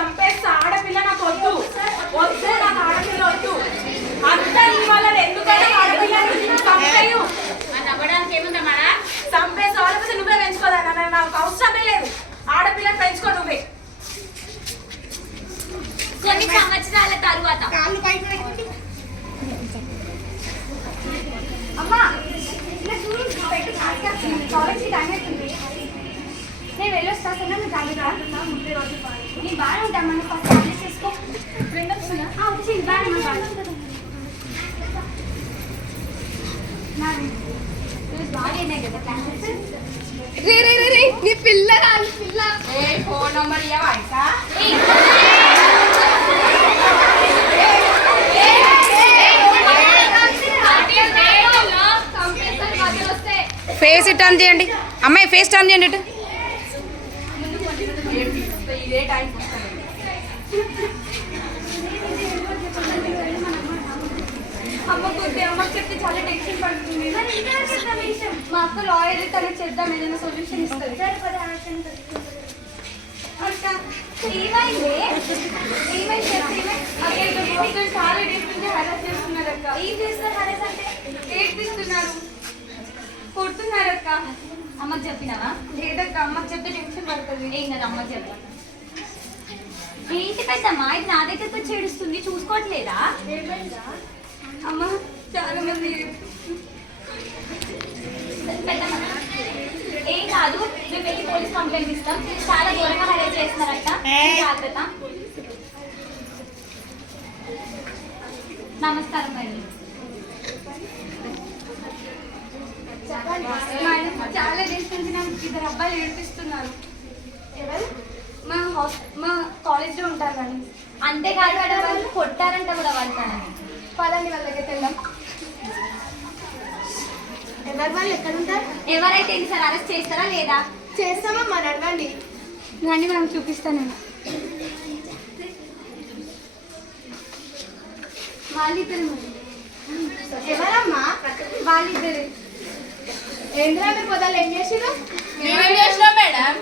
చంపేస్తా. ఆడపిల్ల నాకు వద్దు వద్దు, నాకు ఆడపిల్ల వద్దు. అంతా నీ వల్ల. ఎందుకంటే ఆడపిల్లని చంపేయు నవ్వడానికి ఏముందా మేడ? చంపేసి ఆడపిల్ల నువ్వే పెంచుకోదాన్ని. నాకు అవసరమే లేదు. ఆడపిల్లని పెంచుకో నువ్వే. కొన్ని సంవత్సరాల తరువాత అమ్మా కాలేజ్కి టైం అవుతుంది. నేను వెళ్ళొస్తా సరే. నువ్వు కాలేజా నేను బాగానే ఉంటాను. మనం ఫస్ట్ కాలేజ్ చేసుకో. ఫ్రెండ్ వస్తుందా? వచ్చింది. బాగానే బాగా బాగానే కదా క్లాసెస్. రే రే రే రే నీ పిల్ల కాదు పిల్ల. ఫోన్ నంబర్ ఇవ్వవా? ఫేస్ టర్న్ చేయండి అమ్మాయి, ఫేస్ టర్న్ చేయండి. ఇటు ఇదే టైం అమ్మకు అమ్మకి చెప్తే చాలా టెన్షన్ పడుతుంది. మా అక్క లాయర్, తనకి చేద్దాం, ఏదైనా సొల్యూషన్ ఇస్తుంది. ఏమైంది చాలా డేస్ నుంచి హెరాస్ చేస్తున్నారు అక్క. ఏం చేస్తున్నారు హెరాస్ అంటే? ఏడ్పిస్తున్నారు, కొడుతున్నారు అక్క. అమ్మకి చెప్పినావా? లేదక్క, అమ్మకి చెప్తే టెన్షన్ పడుతుంది. ఏం కదా అమ్మకి చెప్పాను. ఏంటి పెద్దమ్మా ఇది నా దగ్గరకు వచ్చి ఏడుస్తుంది, చూసుకోవట్లేదా? అమ్మ చాలా మంది ఏం కాదు, మేము వెళ్ళి పోలీస్ కంప్లైంట్ ఇస్తాం. చాలా ఘోరంగా హెరాస్ చేస్తున్నారట. జాగ్రత్త. నమస్కారం అండి. మేడం చాలా డేస్ నుంచి నాకు ఇద్దరు అబ్బాయిలు ఏడిపిస్తున్నారు. ఎవరు? మా కాలేజ్లో ఉంటారు కానీ. అంతేకాదు మేడం, వాళ్ళు కొట్టారంట కూడా వాళ్ళు. పదండి వాళ్ళ దగ్గరికి వెళ్దాం. ఎవరు వాళ్ళు ఎక్కడ ఉంటారు? ఎవరైతే ఏంటి సార్, అరెస్ట్ చేస్తారా లేదా? చేస్తామమ్మా, నడవండి. రండి మనం చూపిస్తాను. వాళ్ళిద్దరు. ఎవరమ్మా? వాళ్ళిద్దరు. ఏంద్రా మీరు పొద్దులు ఏం చేసిరు? మేమేం చేసినాం మేడం?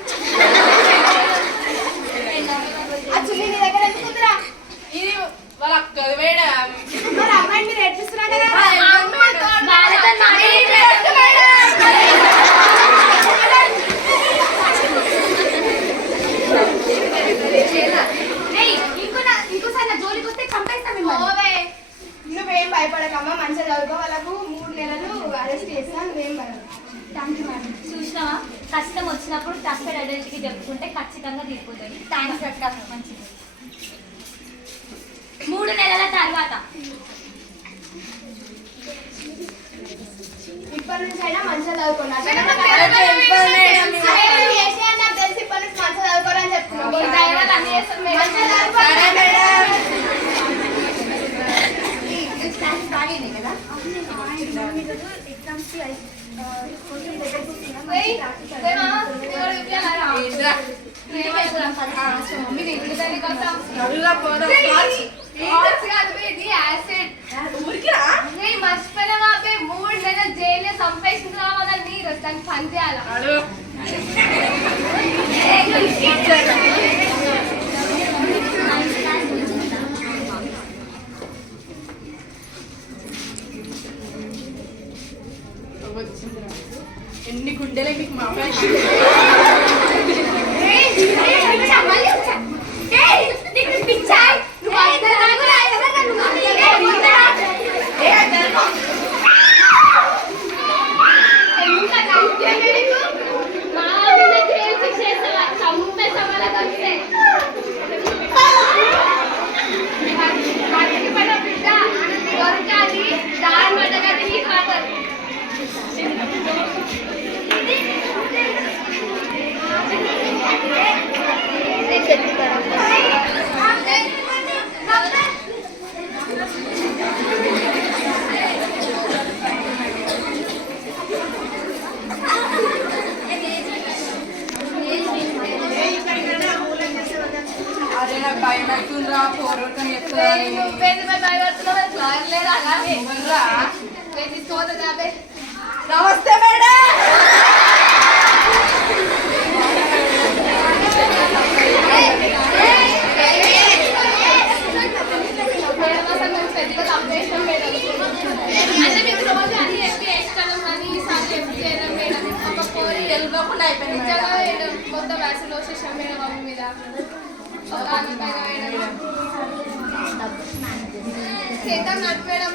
అచ్చుని నీ దగ్గర ఎందుకుందిరా? ఇది వాళ్ళ అక్కది మేడం. మరి అమ్మాయిని మీరు ఏడ్పిస్తున్నారు కదా? ఇంకోసారి నా జోలికి వస్తే చంపేస్తాం మిమ్మల్ని. నువ్వేం భయపడకమ్మా, మంచిగా చదువుకో. వాళ్ళకు 3 నెలలు అరెస్ట్ చేస్తా. నువ్వేం భయపడ. Thank you madam. చూసినావా, కష్టం వచ్చినప్పుడు ట్రస్టెడ్ అడల్ట్కి చెప్పుకుంటే ఖచ్చితంగా తీరిపోతుంది. థ్యాంక్స్ అక్క. మంచిది. 3 నెలల తర్వాత ఇప్పటి నుంచి అయినా మంచిగా చదువుకున్నా. తెలిసి ఇప్పటి నుంచి మంచిగా చదువుకోవాలని చెప్తున్నాను. కదా మర్చిపోయినా 3 నెలలు జైలు సంపేసిన నీరు దానికి పని చేయాలి. ఎన్ని గుండెలే మీకు మా భయమవుతుందిరా పోరాటం నమస్తే మేడం. ఒక ఆమె పైన మేడం చేద్దాం నడు మేడం.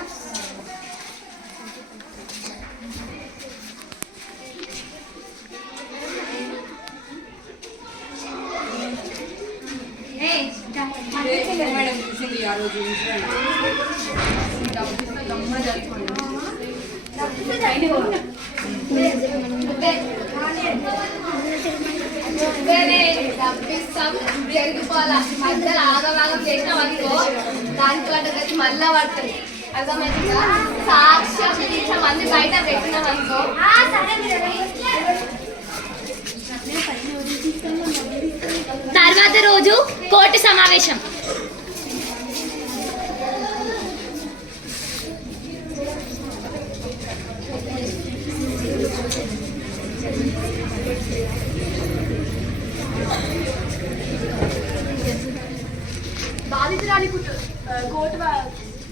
మేడం చూసింది ఆ రోజు జరిగిపోవాలా మధ్యలో ఆగమాగం చేసినాం అనుకో దానికి పడ్డది మళ్ళా పడుతుంది. అర్థమైందా? సాక్ష్యం తీసిన మంది బయట పెట్టినాం అనుకో. తర్వాత రోజు కోర్టు సమావేశం.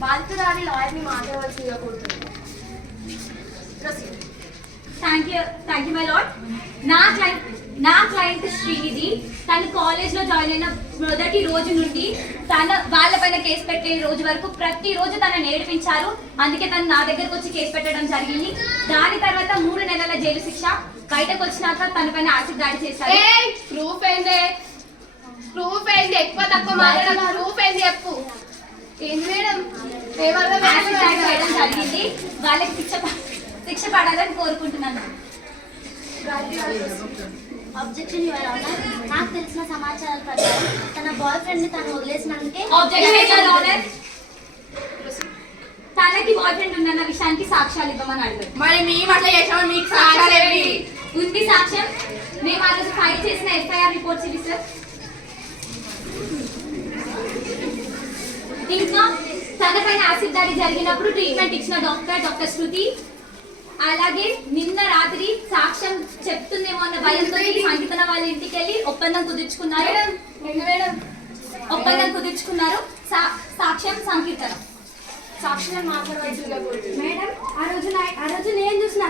బాధితురాలి లాయర్ని మాట్లాడవలసిందిగా కోరుతున్నాను. Thank you my lord. నా క్లయింట్ శ్రీనిధి తను కాలేజ్లో జాయిన్ అయిన మొదటి రోజు నుండి వాళ్ళపైన కేసు పెట్టే రోజు వరకు ప్రతిరోజు తనని ఏడిపించారు. అందుకే తను నా దగ్గరకు వచ్చి కేసు పెట్టడం జరిగింది. దాని తర్వాత 3 నెలల జైలు శిక్ష. బయటకు వచ్చినాక తన పైన యాసిడ్ దాడి చేశారు. ప్రూఫ్ ఏంటి? ఎక్కువ తక్కువ మాట్లాడడం. ప్రూఫ్ ఏంటి చెప్పు. ఏంటి మేడం? యాసిడ్ దాడి చేయడం జరిగింది. వాళ్ళకి శిక్ష పడాలని కోరుకుంటున్నాను. Objection your honour. నాకు తెలిసిన సమాచారాల ప్రకారం తన బాయ్ ఫ్రెండ్ ని తను వదిలేసినందుకే తనకి బాయ్ ఫ్రెండ్ ఉందన్న విషయానికి సాక్ష్యాలు ఇవ్వమని అడిగారు. మరి మేము అట్లా చేసాము, మీకు సాక్ష్యాలు ఏవి? ఉంది సాక్ష్యం. మేము ఆ రోజు ఫైల్ చేసిన ఎఫ్ఐఆర్ రిపోర్ట్స్ ఇవి సార్. ఇంకా తనపైన యాసిడ్ దాడి జరిగినప్పుడు ట్రీట్మెంట్ ఇచ్చిన డాక్టర్ శృతి, అలాగే నిన్న రాత్రి సాక్ష్యం చెప్తుందేమో అన్న భయంతో సంగీతన వాళ్ళ ఇంటికి వెళ్ళి ఒప్పందం కుదుర్చుకున్నారు. సాక్ష్యం సంకీర్తన. సాక్షులను మాట్లాడవలసిందిగా కోరుతున్నాను. మేడం, ఆ రోజు నేను చూసిన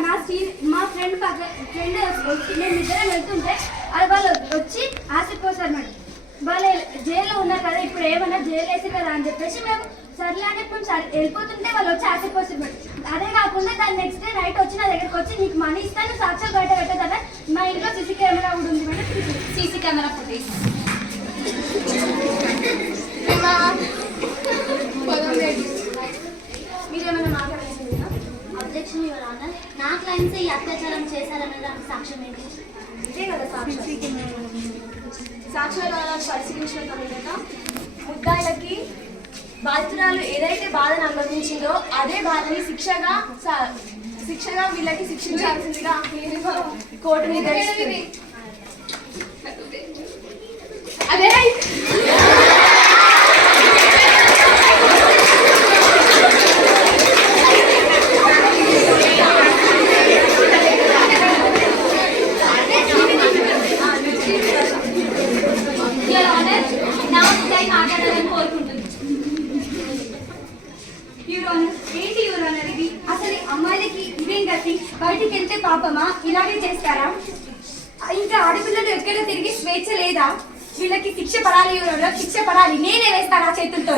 మా ఫ్రెండ్ మేము ఇద్దరం వెళ్తుంటే వాళ్ళు వచ్చి యాసిడ్ పోసారు మేడం. వాళ్ళు జైల్లో ఉన్నారు కదా, ఇప్పుడు ఏమన్నా జైలు వేసి కదా అని చెప్పేసి మేము సర్లే అని మేము వెళ్ళిపోతుంటే వాళ్ళు వచ్చి యాసిడ్ పోసారు మేడం. అదే కాకుండా దాని నెక్స్ట్ డే నైట్ వచ్చి నా దగ్గరకు వచ్చి నీకు మనీ ఇస్తాను సాక్ష్యాలు బయట పెట్టదా, మా ఇంట్లో సీసీ కెమెరా కూడా ఉంది మేడం. CC camera footage. మీరేమైనా మాట్లాడాల్సిందిగా? Objection your honour. నా క్లయింట్స్ ఈ అత్యాచారం చేశారనే దానికి సాక్ష్యం ఏంటి? ఇదే కదా సాక్ష్యం. సాక్ష్యాధారాలను పరిశీలించిన తర్వాత ముద్దాయిలకి బాధితురాలు ఏదైతే బాధను అనుభవించిందో అదే బాధని శిక్షగా వీళ్ళకి శిక్షించాల్సిందిగా కోర్టు నిర్దేశించింది. అదే మాట్లాడాలని కోరుకుంటుంది. ఏంటి యువర్ ఆనర్ ఇది? అసలు అమ్మాయిలకి ఇవేం గతి? బయటికి వెళ్తే పాపమా ఇలాగే చేస్తారా? ఇంకా ఆడపిల్లలు ఎక్కడ తిరిగి స్వేచ్ఛ లేదా? వీళ్ళకి శిక్ష పడాలి యువర్ ఆనర్, శిక్ష పడాలి. నేనే వేస్తాను ఆ చేతులతో.